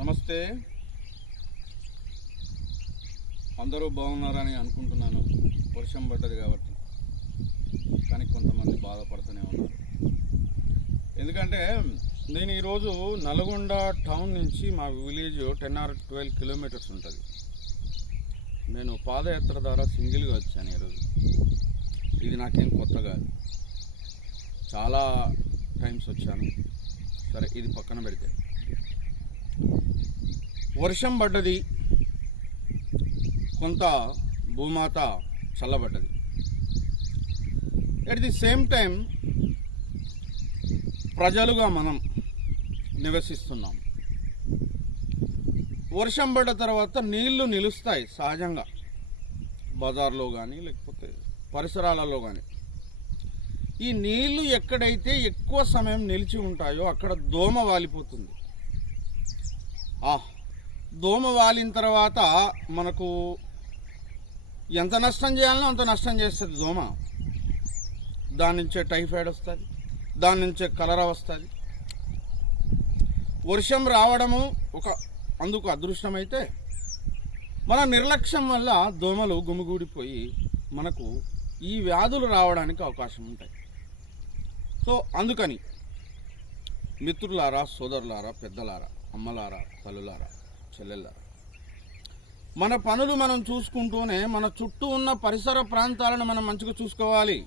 నమస్తే, అందరూ బాగున్నారని అనుకుంటున్నాను. వర్షం పడ్డది కాబట్టి, కానీ కొంతమంది బాధపడుతూనే ఉన్నారు. ఎందుకంటే నేను ఈరోజు నల్గొండ టౌన్ నుంచి మా విలేజ్ 10 or 12 కిలోమీటర్స్ ఉంటుంది. నేను పాదయాత్ర ద్వారా సింగిల్గా వచ్చాను ఈరోజు. ఇది నాకేం కొత్త కాదు, చాలా టైమ్స్ వచ్చాను. సరే, ఇది పక్కన పెడితే వర్షం పడ్డది, కొంత భూమాత చల్లబడ్డది. ఎట్ ది సేమ్ టైం ప్రజలుగా మనం నివసిస్తున్నాం. వర్షం పడ్డ తర్వాత నీళ్లు నిలుస్తాయి సహజంగా, బజార్లో కానీ లేకపోతే పరిసరాలలో కానీ. ఈ నీళ్లు ఎక్కడైతే ఎక్కువ సమయం నిలిచి ఉంటాయో అక్కడ దోమ వాలిపోతుంది. దోమ వాలిన తర్వాత మనకు ఎంత నష్టం చేయాలనో అంత నష్టం చేస్తుంది దోమ. దాని నుంచే టైఫాయిడ్ వస్తుంది, దాని నుంచే కలరా వస్తుంది. వర్షం రావడము అందుకు అదృష్టమైతే, మన నిర్లక్ష్యం వల్ల దోమలు గుమిగూడిపోయి మనకు ఈ వ్యాధులు రావడానికి అవకాశం ఉంటాయి. సో అందుకని మిత్రులారా, సోదరులారా, పెద్దలారా, అమ్మలారా, తల్లులారా, చెల్లెళ్ళారా, మన పనులు మనం చూసుకుంటూనే మన చుట్టూ ఉన్న పరిసర ప్రాంతాలను మనం మంచిగా చూసుకోవాలి.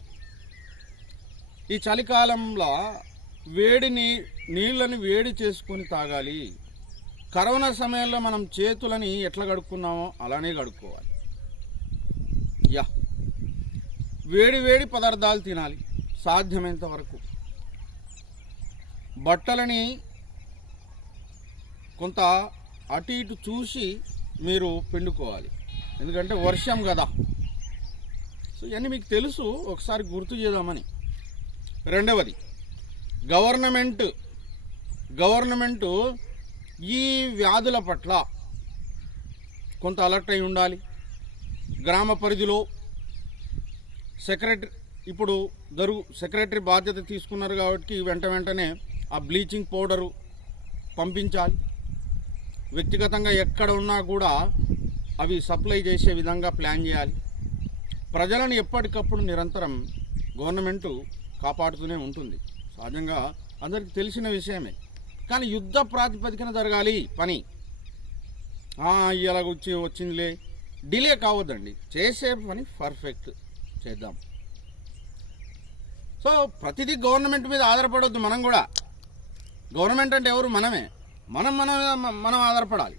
ఈ చలికాలంలో నీళ్ళని వేడి చేసుకొని తాగాలి. కరోనా సమయంలో మనం చేతులని ఎట్లా కడుక్కున్నామో అలానే కడుక్కోవాలి. వేడి పదార్థాలు తినాలి సాధ్యమైనంత వరకు. బట్టలని కొంత అటు ఇటు చూసి మీరు పిండుకోవాలి, ఎందుకంటే వర్షం కదా. సో ఇవన్నీ మీకు తెలుసు, ఒకసారి గుర్తు చేద్దామని. రెండవది, గవర్నమెంటు ఈ వ్యాధుల పట్ల కొంత అలర్ట్ అయి ఉండాలి. గ్రామ పరిధిలో సెక్రటరీ బాధ్యత తీసుకున్నారు కాబట్టి వెంటనే ఆ బ్లీచింగ్ పౌడరు పంపించాలి. వ్యక్తిగతంగా ఎక్కడ ఉన్నా కూడా అవి సప్లై చేసే విధంగా ప్లాన్ చేయాలి. ప్రజలను ఎప్పటికప్పుడు నిరంతరం గవర్నమెంటు కాపాడుతూనే ఉంటుంది. సహజంగా అందరికీ తెలిసిన విషయమే, కానీ యుద్ధ ప్రాతిపదికన జరగాలి పని. ఇలా వచ్చిందిలే, డిలే కావద్దండి, చేసే పని పర్ఫెక్ట్ చేద్దాం. సో ప్రతిదీ గవర్నమెంట్ మీద ఆధారపడవద్దు. మనం కూడా, గవర్నమెంట్ అంటే ఎవరు? మనమే. మనం ఆధారపడాలి.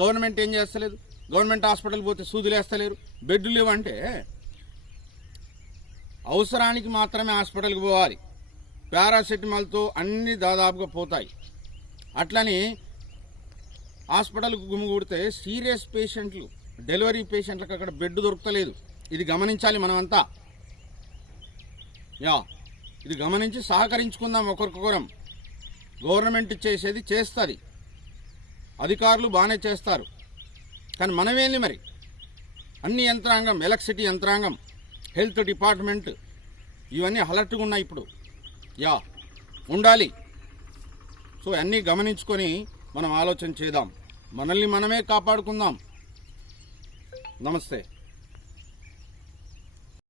గవర్నమెంట్ ఏం చేస్తలేదు, గవర్నమెంట్ హాస్పిటల్ పోతే సూదులు వేస్తలేరు, బెడ్లు లేవంటే అవసరానికి మాత్రమే హాస్పిటల్కి పోవాలి. పారాసెటమాల్తో అన్నీ దాదాపుగా పోతాయి. అట్లని హాస్పిటల్కి గుమిగూడితే సీరియస్ పేషెంట్లు, డెలివరీ పేషెంట్లకు అక్కడ బెడ్ దొరకలేదు. ఇది గమనించాలి మనమంతా. ఇది గమనించి సహకరించుకుందాం ఒకరికొకరం. గవర్నమెంట్ చేసేది చేస్తుంది, అధికారులు బాగానే చేస్తారు, కానీ మనమేంది మరి? అన్ని యంత్రాంగం, ఎలక్ట్రిసిటీ యంత్రాంగం, హెల్త్ డిపార్ట్మెంట్ ఇవన్నీ అలర్ట్గా ఉన్నాయి ఇప్పుడు. ఉండాలి. సో అన్నీ గమనించుకొని మనం ఆలోచన చేద్దాం, మనల్ని మనమే కాపాడుకుందాం. నమస్తే.